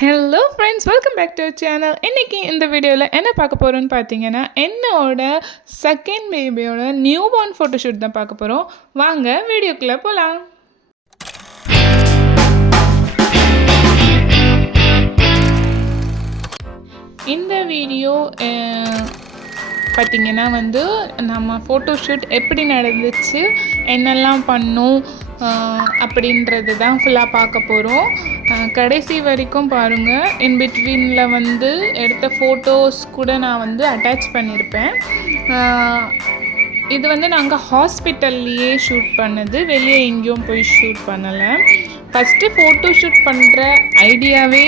Hello friends, welcome back to channel. இன்றைக்கி இந்த வீடியோவில் என்ன பார்க்க போகிறோன்னு பார்த்தீங்கன்னா, என்னோட செகண்ட் பேபியோட நியூ பார்ன் ஃபோட்டோஷூட் தான் பார்க்க போகிறோம். வாங்க வீடியோக்குள்ளே போகலாம். இந்த வீடியோ பார்த்திங்கன்னா நம்ம ஃபோட்டோஷூட் எப்படி நடந்துச்சு, என்னெல்லாம் பண்ணோம் அப்படின்றது தான் ஃபுல்லாக பார்க்க போகிறோம். கடைசி வரைக்கும் பாருங்கள். இன்பிட்வீனில் எடுத்த ஃபோட்டோஸ் கூட நான் அட்டாச் பண்ணியிருப்பேன். இது நாங்கள் ஹாஸ்பிட்டல்லையே ஷூட் பண்ணது, வெளியே எங்கேயும் போய் ஷூட் பண்ணலை. ஃபஸ்ட்டு ஃபோட்டோ ஷூட் பண்ணுற ஐடியாவே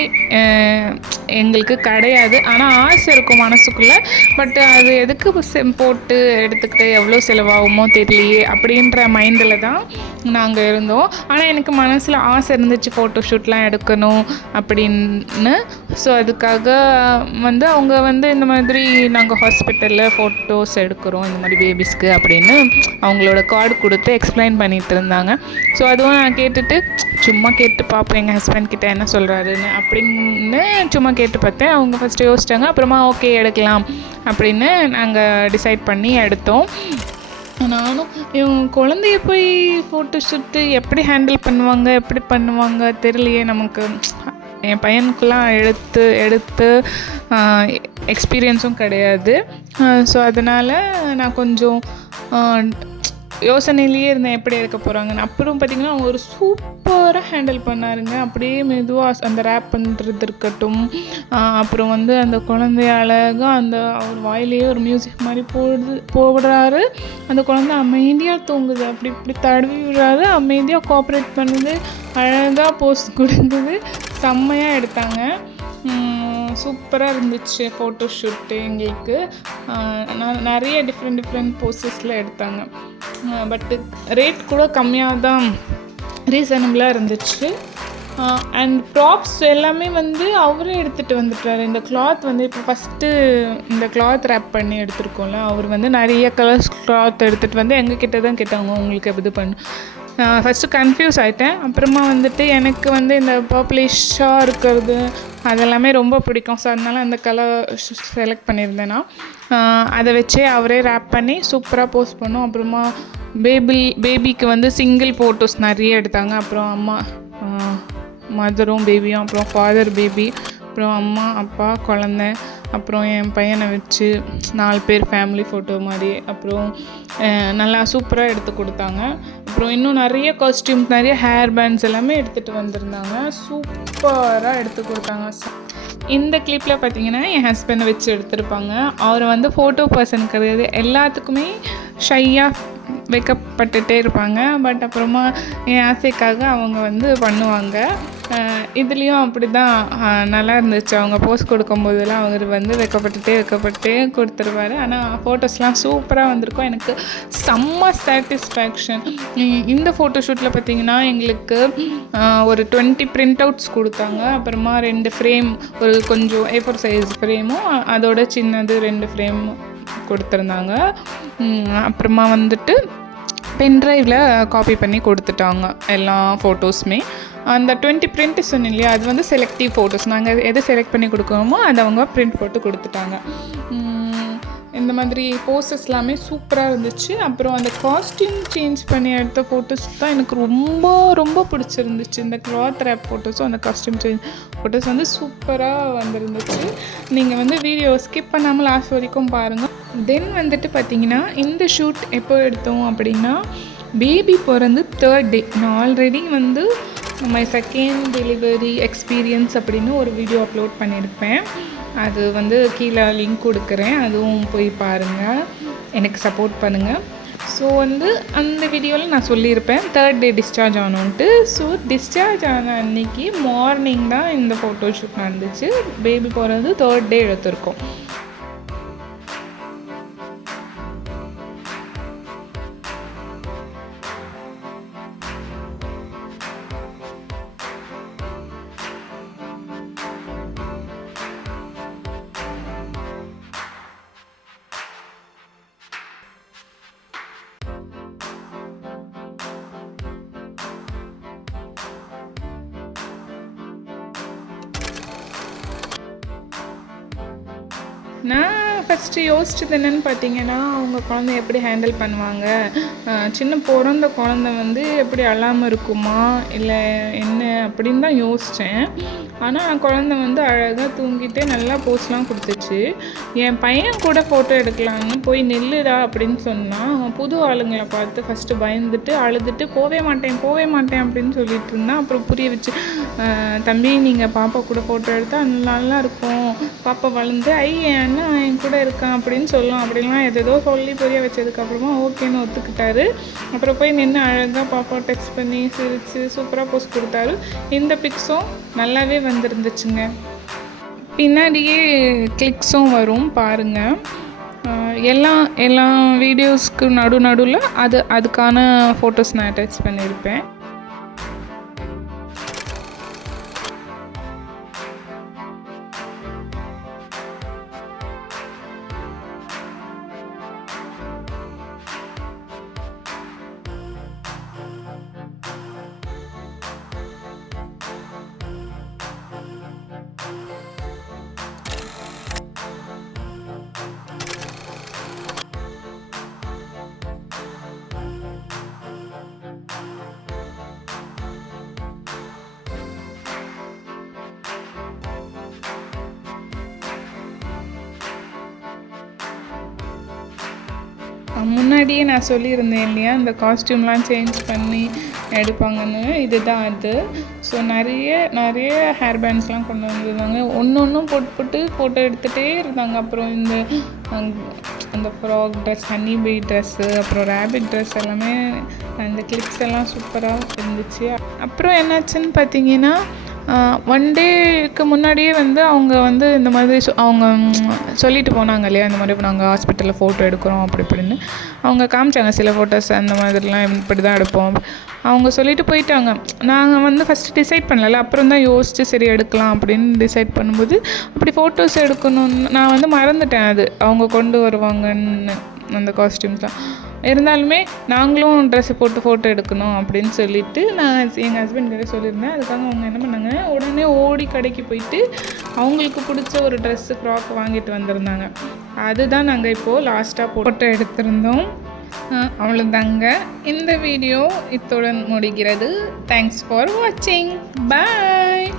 எங்களுக்கு கிடையாது. ஆனால் ஆசை இருக்கும் மனசுக்குள்ளே. பட் அது எதுக்கு போட்டு எடுத்துக்கிட்டு எவ்வளோ செலவாகுமோ தெரியலையே அப்படின்ற மைண்டில் தான் நாங்கள் இருந்தோம். ஆனால் எனக்கு மனசில் ஆசை இருந்துச்சு ஃபோட்டோ ஷூட்லாம் எடுக்கணும் அப்படின்னு. ஸோ அதுக்காக அவங்க இந்த மாதிரி நாங்கள் ஹாஸ்பிட்டலில் ஃபோட்டோஸ் எடுக்கிறோம் இந்த மாதிரி பேபிஸ்க்கு அப்படின்னு அவங்களோட கார்டு கொடுத்து எக்ஸ்பிளைன் பண்ணிகிட்டு இருந்தாங்க. ஸோ அதுவும் நான் கேட்டுட்டு சும்மா கேட்டு பார்ப்பேன் எங்கள் ஹஸ்பண்ட் கிட்டே என்ன சொல்கிறாருன்னு அப்படின்னு சும்மா கேட்டு பார்த்தேன். அவங்க ஃபஸ்ட்டு யோசிச்சாங்க, அப்புறமா ஓகே எடுக்கலாம் அப்படின்னு நாங்கள் டிசைட் பண்ணி எடுத்தோம். நானும் இவங்க குழந்தைய போய் ஃபோட்டோ ஷூட்டு எப்படி ஹேண்டில் பண்ணுவாங்க தெரியலையே நமக்கு. என் பையனுக்கெல்லாம் எடுத்து எக்ஸ்பீரியன்ஸும் கிடையாது. ஸோ அதனால் நான் கொஞ்சம் யோசனையிலேயே இருந்தேன் எப்படி எடுக்க போகிறாங்கன்னு. அப்புறம் பார்த்திங்கன்னா அவங்க ஒரு சூப்பராக ஹேண்டில் பண்ணாருங்க. அப்படியே மெதுவாக அந்த ரேப் பண்ணுறது இருக்கட்டும், அப்புறம் அந்த குழந்தைய அழகாக அவர் வாயிலேயே ஒரு மியூசிக் மாதிரி போடுறாரு. அந்த குழந்தை அமைதியாக தூங்குது, அப்படி இப்படி தடவி விடுறாரு, அமைதியாக கோஆப்ரேட் பண்ணுது, அழகாக போஸ் கொடுக்குது. செம்மையாக எடுத்தாங்க. சூப்பராக இருந்துச்சு ஃபோட்டோ ஷூட்டு. எங்களுக்கு நிறைய டிஃப்ரெண்ட் போஸஸில் எடுத்தாங்க. பட்டு ரேட் கூட கம்மியாக தான், ரீசனபிளாக இருந்துச்சு. அண்ட் ப்ராப்ஸ் எல்லாமே அவரே எடுத்துகிட்டு வந்துட்டார். இந்த கிளாத் இப்போ ஃபஸ்ட்டு இந்த கிளாத் ரேப் பண்ணி எடுத்துருக்கோம்ல, அவர் நிறைய கலர்ஸ் கிளாத் எடுத்துகிட்டு எங்ககிட்ட தான் கேட்டாங்க உங்களுக்கு இது பண்ணு. ஃபஸ்ட்டு கன்ஃபியூஸ் ஆகிட்டேன். அப்புறமா எனக்கு இந்த பர்ப்ளிஷாக இருக்கிறது அதெல்லாமே ரொம்ப பிடிக்கும். ஸோ அதனால் அந்த கலர் செலக்ட் பண்ணியிருந்தேன்னா அதை வச்சே அவரே ரேப் பண்ணி சூப்பராக போஸ்ட் பண்ணோம். அப்புறமா பேபிக்கு சிங்கிள் ஃபோட்டோஸ் நிறைய எடுத்தாங்க. அப்புறம் அம்மா மதரும் பேபியும், அப்புறம் ஃபாதர் பேபி, அப்புறம் அம்மா அப்பா குழந்தை, அப்புறம் என் பையனை வச்சு 4 பேர் ஃபேமிலி ஃபோட்டோ மாதிரி. அப்புறம் நல்லா சூப்பராக எடுத்து கொடுத்தாங்க. அப்புறம் இன்னும் நிறைய காஸ்டியூம்ஸ், நிறைய ஹேர் பேண்ட்ஸ் எல்லாமே எடுத்துகிட்டு வந்திருந்தாங்க. சூப்பராக எடுத்து கொடுத்தாங்க. இந்த கிளிப்பில் பார்த்திங்கன்னா என் ஹஸ்பண்டை வச்சு எடுத்திருப்பாங்க. அவர் ஃபோட்டோ பர்சன் கிடையாது, எல்லாத்துக்குமே ஷையாக வைக்கப்பட்டுட்டே இருப்பாங்க. பட் அப்புறமா என் ஆசைக்காக அவங்க பண்ணுவாங்க. இதுலேயும் அப்படி தான் நல்லா இருந்துச்சு. அவங்க போஸ்ட் கொடுக்கும்போதெல்லாம் அவர் வைக்கப்பட்டுட்டே கொடுத்துருவாரு. ஆனால் ஃபோட்டோஸ்லாம் சூப்பராக வந்திருக்கும். எனக்கு செம்ம சாட்டிஸ்ஃபேக்ஷன். இந்த ஃபோட்டோஷூட்டில் பார்த்திங்கன்னா எங்களுக்கு ஒரு 20 பிரிண்ட் அவுட்ஸ் கொடுத்தாங்க. அப்புறமா 2 ஃப்ரேம், ஒரு கொஞ்சம் A4 சைஸ் ஃப்ரேமும் அதோட சின்னது 2 ஃப்ரேம் கொடுத்துருந்தாங்க. அப்புறமா பென்ட்ரைவில் காப்பி பண்ணி கொடுத்துட்டாங்க எல்லா ஃபோட்டோஸுமே. அந்த 20 பிரிண்ட் சொன்னேன் இல்லையா, அது செலக்டிவ் ஃபோட்டோஸ். நாங்கள் எதை செலக்ட் பண்ணி கொடுக்குறோமோ அதை அவங்க பிரிண்ட் போட்டு கொடுத்துட்டாங்க. இந்த மாதிரி போஸஸ் எல்லாமே சூப்பராக இருந்துச்சு. அப்புறம் அந்த காஸ்டியூம் சேஞ்ச் பண்ணி எடுத்த ஃபோட்டோஸ் தான் எனக்கு ரொம்ப பிடிச்சிருந்துச்சு. இந்த கிளாத் ரேப் ஃபோட்டோஸும் அந்த காஸ்டியூம் சேஞ்ச் ஃபோட்டோஸ் சூப்பராக வந்திருந்துச்சு. நீங்கள் வீடியோ ஸ்கிப் பண்ணாமல் லாஸ்ட் வரைக்கும் பாருங்கள். தென் பார்த்திங்கன்னா இந்த ஷூட் எப்போ எடுத்தோம் அப்படின்னா, பேபி பிறந்து 3rd டே. நான் already my second delivery experience அப்படின்னு ஒரு வீடியோ அப்லோட் பண்ணியிருப்பேன். அது கீழே லிங்க் கொடுக்குறேன், அதுவும் போய் பாருங்கள், எனக்கு சப்போர்ட் பண்ணுங்கள். ஸோ அந்த வீடியோவில் நான் சொல்லியிருப்பேன் 3rd டே டிஸ்சார்ஜ் ஆனோன்ட்டு. ஸோ டிஸ்சார்ஜ் ஆன அன்றைக்கி மார்னிங் தான் இந்த ஃபோட்டோஷூட் நடந்துச்சு. பேபி பிறந்து 3rd டே எடுத்திருக்கோம். நான் ஃபஸ்ட்டு யோசிச்சது என்னென்னு பார்த்தீங்கன்னா, அவங்க குழந்தைய எப்படி ஹேண்டில் பண்ணுவாங்க, சின்ன பிறந்த குழந்த வந்து எப்படி அழாமல் இருக்குமா இல்லை என்ன அப்படின்னு தான் யோசித்தேன். ஆனால் குழந்த வந்து அழகாக தூங்கிட்டே நல்லா போஸ்லாம் கொடுத்துச்சு. என் பையன் கூட ஃபோட்டோ எடுக்கலான்னு போய் நில்லுடா அப்படின்னு சொன்னான். அவன் புது ஆளுங்களை பார்த்து ஃபஸ்ட்டு பயந்துட்டு அழுதுட்டு போவே மாட்டேன் அப்படின்னு சொல்லிட்டு இருந்தான். அப்புறம் புரிய வச்சு, தம்பி நீங்கள் பாப்பா கூட ஃபோட்டோ எடுத்தால் நல்லா இருக்கும், பாப்பா வளர்ந்து என் அண்ணன் என் கூட இருக்கான் அப்படின்னு சொல்லும் அப்படின்லாம் எதோ சொல்லி புரிய வச்சதுக்கப்புறமா ஓகேன்னு ஒத்துக்கிட்டாரு. அப்புறம் போய் நின்று அழகாக பாப்பா டெக்ஸ்ட் பண்ணி சிரித்து சூப்பராக போஸ்ட் கொடுத்தாரு. இந்த பிக்ஸும் நல்லாவே வந்துருந்துச்சுங்க. பின்னாடியே கிளிக்ஸும் வரும் பாருங்கள். எல்லா வீடியோஸ்க்கு நடுவில் அதுக்கான ஃபோட்டோஸ் நான் அட்டாச் பண்ணியிருப்பேன். முன்னாடியே நான் சொல்லியிருந்தேன் இல்லையா, இந்த காஸ்டியூம்லாம் சேஞ்ச் பண்ணி எடுப்பாங்கன்னு. இதுதான் அது. ஸோ நிறைய ஹேர் பேண்ட்ஸ்லாம் கொண்டு வந்திருந்தாங்க. ஒன்றும் போட்டு ஃபோட்டோ எடுத்துகிட்டே இருந்தாங்க. அப்புறம் அந்த ஃப்ராக் ட்ரெஸ், ஹனி பீ ட்ரெஸ்ஸு, அப்புறம் ரேபிட் ட்ரெஸ் எல்லாமே அந்த கிளிப்ஸ் எல்லாம் சூப்பராக இருந்துச்சு. அப்புறம் என்னாச்சுன்னு பார்த்தீங்கன்னா, ஒன் டேக்கு முன்னாடியே வந்து அவங்க வந்து இந்த மாதிரி அவங்க சொல்லிட்டு போனாங்க இல்லையா, இந்த மாதிரி நாங்கள் ஹாஸ்பிட்டலில் ஃபோட்டோ எடுக்கிறோம் அப்படி இப்படின்னு. அவங்க காமிச்சாங்க சில ஃபோட்டோஸ், அந்த மாதிரிலாம் இப்படி தான் எடுப்போம் அவங்க சொல்லிட்டு போயிட்டாங்க. நாங்கள் வந்து ஃபஸ்ட்டு டிசைட் பண்ணல, அப்புறம் தான் யோசித்து சரி எடுக்கலாம் அப்படின்னு டிசைட் பண்ணும்போது அப்படி ஃபோட்டோஸ் எடுக்கணும்னு நான் வந்து மறந்துட்டேன். அது அவங்க கொண்டு வருவாங்கன்னு அந்த காஸ்டியூம்ஸ்லாம். இருந்தாலுமே நாங்களும் ட்ரெஸ்ஸை போட்டு ஃபோட்டோ எடுக்கணும் அப்படின்னு சொல்லிவிட்டு நான் எங்கள் ஹஸ்பண்ட் கிட்டே சொல்லியிருந்தேன். அதுக்காக அவங்க என்ன பண்ணாங்க, உடனே ஓடி கடைக்கு போயிட்டு அவங்களுக்கு பிடிச்ச ஒரு ட்ரெஸ்ஸு ஃப்ராக் வாங்கிட்டு வந்திருந்தாங்க. அதுதான் நாங்கள் இப்போது லாஸ்ட்டாக ஃபோட்டோ எடுத்திருந்தோம். அவ்வளோதாங்க, இந்த வீடியோ இத்துடன் முடிகிறது. தேங்க்ஸ் ஃபார் வாட்சிங். பாய்.